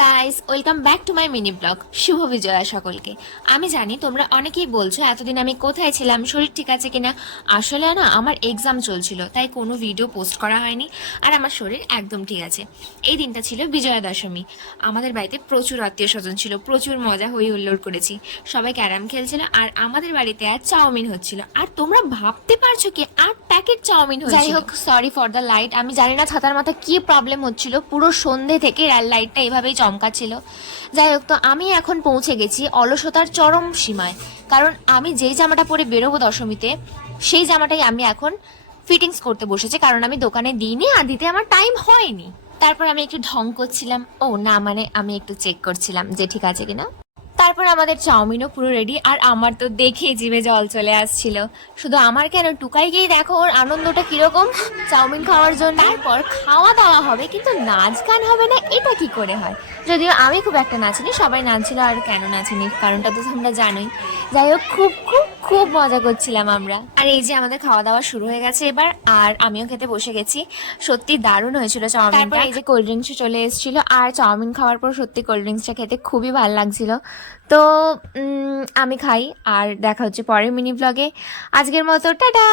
Guys, welcome back to my mini blog. শুভ বিজয়া সকলকে। আমি জানি তোমরা অনেকেই বলছো এতদিন আমি কোথায় ছিলাম, শরীর ঠিক আছে কিনা। আসলে না, আমার এক্সাম চলছিল, তাই কোনো ভিডিও পোস্ট করা হয়নি। আর আমার শরীর একদম ঠিক আছে। এই দিনটা ছিল বিজয়া দশমী। আমাদের বাড়িতে প্রচুর আত্মীয় স্বজন ছিল, প্রচুর মজা হই হুল্লোড় করেছি। সবাই ক্যারাম খেলছিল আর আমাদের বাড়িতে আর চাউমিন হচ্ছিল। আর তোমরা ভাবতে পারছো কি, 8 প্যাকেট চাউমিন হয়েছিল। যাই হোক, সরি ফর দ্য লাইট। আমি জানি না ছাতার মাথা কি প্রবলেম হচ্ছিল, পুরো সন্ধে থেকে লাইটটা এভাবেই চমকাচ্ছিল। যাই হোক, তো আমি এখন পৌঁছে গেছি অলসতার চরম সীমায়। কারণ আমি যেই জামাটা পরে বেরোবো দশমীতে, সেই জামাটাই আমি এখন ফিটিংস করতে বসেছি। কারণ আমি দোকানে দিইনি আর দিতে আমার টাইম হয়নি। তারপর আমি একটু ঢং করছিলাম, ও না মানে আমি একটু চেক করছিলাম যে ঠিক আছে কিনা। তারপর আমাদের চাউমিনও পুরো রেডি। আর আমার তো দেখেই জিভে জল চলে আসছিল। শুধু আমার কেন, টুকাইকেই দেখো ওর আনন্দটা কিরকম চাউমিন খাওয়ার জন্য। তারপর খাওয়া দাওয়া হবে, কিন্তু নাচ গান হবে না, এটা কি করে হয়। যদিও আমি খুব একটা নাচিনি, সবাই নাচছিল। আর কেন নাচিনি কারণটা তো তোমরা জানোই। যাই হোক, খুব খুব খুব মজা করছিলাম আমরা। আর এই যে আমাদের খাওয়া দাওয়া শুরু হয়ে গেছে এবার, আর আমিও খেতে বসে গেছি। সত্যি দারুণ হয়েছিল চাউমিন। তারপর এই যে কোল্ড ড্রিঙ্কস চলে এসেছিল, আর চাউমিন খাওয়ার পর সত্যি কোল্ড ড্রিঙ্কসটা খেতে খুবই ভালো লাগছিল। তো আমি খাই। আর দেখা হচ্ছে পরের মিনি ব্লগে। আজকের মতো টাটা।